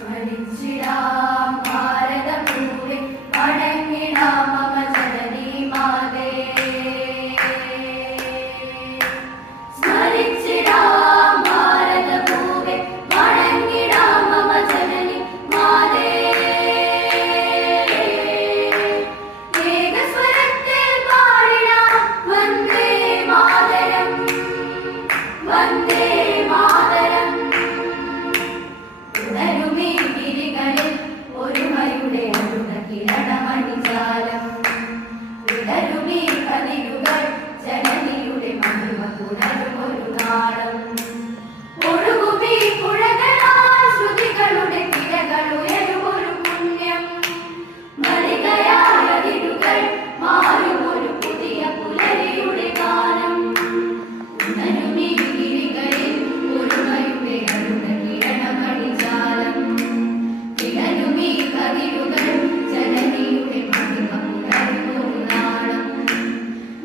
സ്മരിച്ചിടാം ഭാരതഭൂമി വണങ്ങിടാം മമ ജനനീ മാതേ. സ്മരിച്ചിടാം ഭാരതഭൂമി വണങ്ങിടാം മമ ജനനീ മാതേ. ഏകസ്വരത്തിൽ പാടിടാം വന്ദേ മാതരം, വന്ദേ മാതരം. ഉണരുമീ ഗിരികളിൽ ഒരുമയുടെ അരുണകിരണമണിജാലം. വിടരുമീ കതിരുകൾ ജനനിയുടെ മഹിമ പുണരുമൊരു നാളം. ഒഴുകുമീ പുഴകളാൽ ശ്രുതികളുടെ തിരകൾ ഉയരുമൊരു പുണ്യം. മണികയായ തിരുകൾ മാറുമൊരു പുതിയ പുലരിയുടെ ഗാനം. ഉണരുമീ ഗിരികളിൽ ഒരുമയുടെ അരുണകിരണമണിജാലം. വിടരുമീ കതിരുകൾ ജനനിയുടെ മഹിമ പുണരുമൊരു നാളം.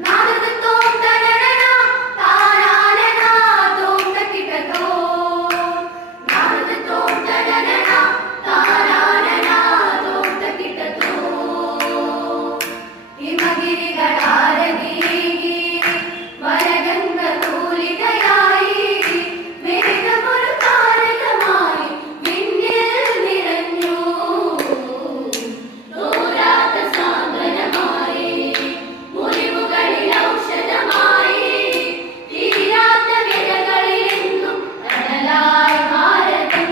നാദത്തോം തനനന താരാനന തോം തകിടതോ. നാദത്തോം തനനന താരാനന തോം തകിടതോ. ഹിമഗിരികളാരതിയേകി വരഗംഗതൂലിതയായി മേഘമൊരു താരകമായി വിണ്ണിൽ നിറഞ്ഞു. തോരാത്ത സാന്ത്വനമായി മുറിവുകളിൽ ഔഷധമായി തീരാത്ത വ്യതകളിലെന്നും തണലായി ഭാരതം.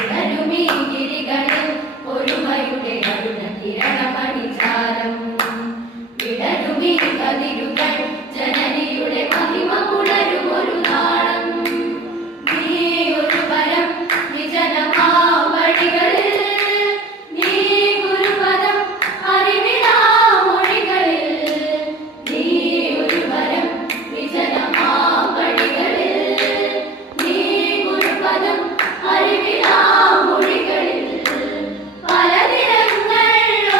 ഉണരുമീ ഗിരികളിൽ ഒരുമയുടെ അരുണകിരണമണിജാലം. വിടരുമീ കതിരുകൾ ജനനിയുടെ മഹിമ പുണരുമൊരു നാളം. നീയൊരു വരം വിജനമാവഴികളിൽ, നീ ഗുരുപദം അറിവിലാമൊഴികളിൽ. നീയൊരു വരം വിജനമാവഴികളിൽ, നീ ഗുരുപദം അറിവിലാമൊഴികളിൽ. പലതിടങ്ങൾ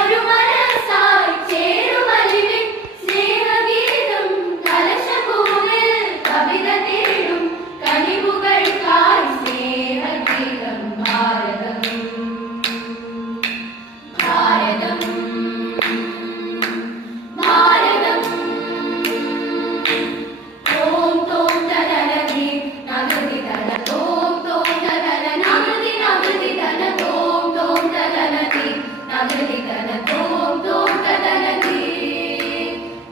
ഒരു മനസ്സായി ചേരുമലിവിൻ സ്നേഹഗീതം. കലശഭൂമിൽ കവിത തേടും കനിവുകൾക്കായി സ്നേഹഗീതം. ഭാരതം, ഭാരതം, ഭാരതം. ഓം തോം തനനതി നഗതി തന തോം തോം തനന നഗതി നഗതി തന തോം തോം തനനതി നഗതി തന തോം തോം തനനതി.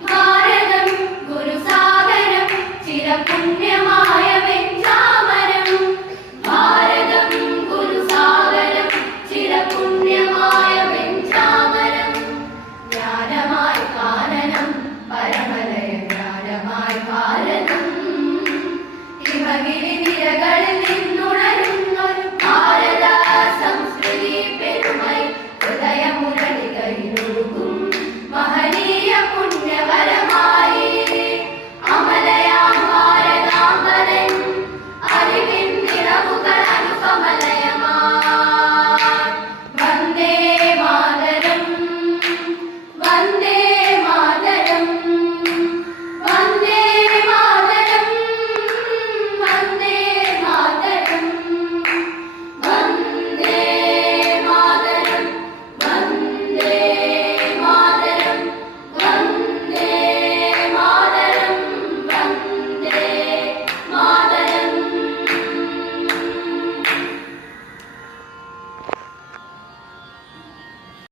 ഭാരതം ഗുരുസാഗരം ചിരപുണ്യമായ വെഞ്ചാമരം. ഭാരതം ഗുരുസാഗരം ചിരപുണ്യമായ വെഞ്ചാമരം. ജ്ഞാനമായി കാനനം പരമലയ ജ്ഞാനമായി ഭാരതം. ഹിമഗിരി